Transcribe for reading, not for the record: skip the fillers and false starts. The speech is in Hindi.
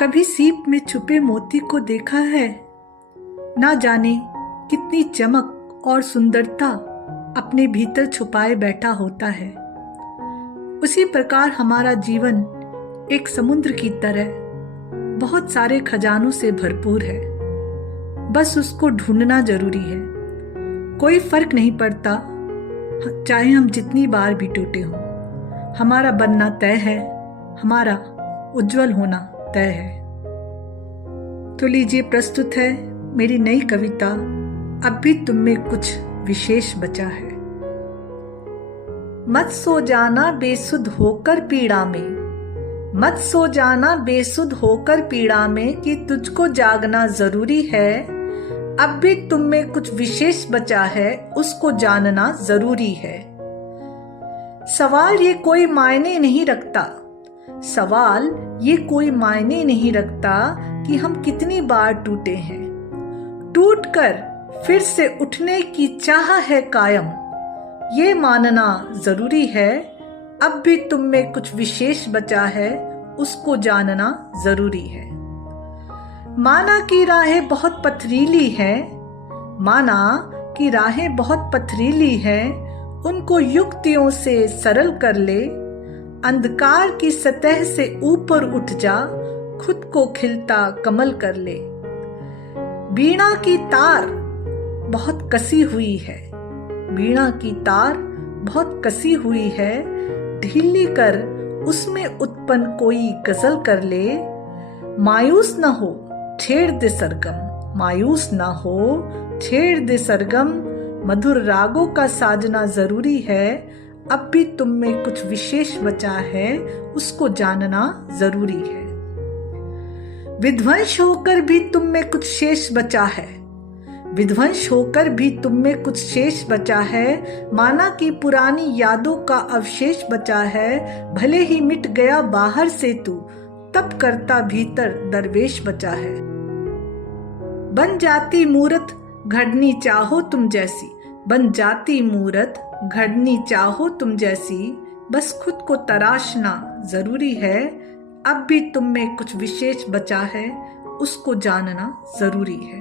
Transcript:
कभी सीप में छुपे मोती को देखा है? ना जाने कितनी चमक और सुंदरता अपने भीतर छुपाए बैठा होता है। उसी प्रकार हमारा जीवन एक समुद्र की तरह बहुत सारे खजानों से भरपूर है। बस उसको ढूंढना जरूरी है। कोई फर्क नहीं पड़ता चाहे हम जितनी बार भी टूटे हों, हमारा बनना तय है, हमारा उज्जवल होना तय है। तो लीजिए, प्रस्तुत है मेरी नई कविता, अब भी तुम में कुछ विशेष बचा है। मत सो जाना बेसुध होकर पीड़ा में, मत सो जाना बेसुध होकर पीड़ा में कि तुझको जागना जरूरी है। अब भी तुम में कुछ विशेष बचा है, उसको जानना जरूरी है। सवाल ये कोई मायने नहीं रखता, सवाल ये कोई मायने नहीं रखता कि हम कितनी बार टूटे हैं। टूटकर फिर से उठने की चाह है कायम, ये मानना जरूरी है। अब भी तुम में कुछ विशेष बचा है, उसको जानना जरूरी है। माना कि राहें बहुत पथरीली हैं, माना कि राहें बहुत पथरीली हैं, उनको युक्तियों से सरल कर ले। अंधकार की सतह से ऊपर उठ जा, खुद को खिलता कमल कर ले। वीणा की तार बहुत कसी हुई है, वीणा की तार बहुत कसी हुई है, ढीली कर उसमें उत्पन्न कोई गजल कर ले। मायूस न हो छेड़ दे सरगम, मायूस न हो छेड़ दे सरगम, मधुर रागों का साजना जरूरी है। अब भी तुम में कुछ विशेष बचा है, उसको जानना जरूरी है। विध्वंस होकर भी तुम में कुछ शेष बचा है, विध्वंस होकर भी तुम में कुछ शेष बचा है। माना कि पुरानी यादों का अवशेष बचा है, भले ही मिट गया बाहर से तू, तब करता भीतर दरवेश बचा है। बन जाती मूरत घड़नी चाहो तुम जैसी, बन जाती मूरत घड़नी चाहो तुम जैसी, बस खुद को तराशना जरूरी है। अब भी तुम में कुछ विशेष बचा है, उसको जानना जरूरी है।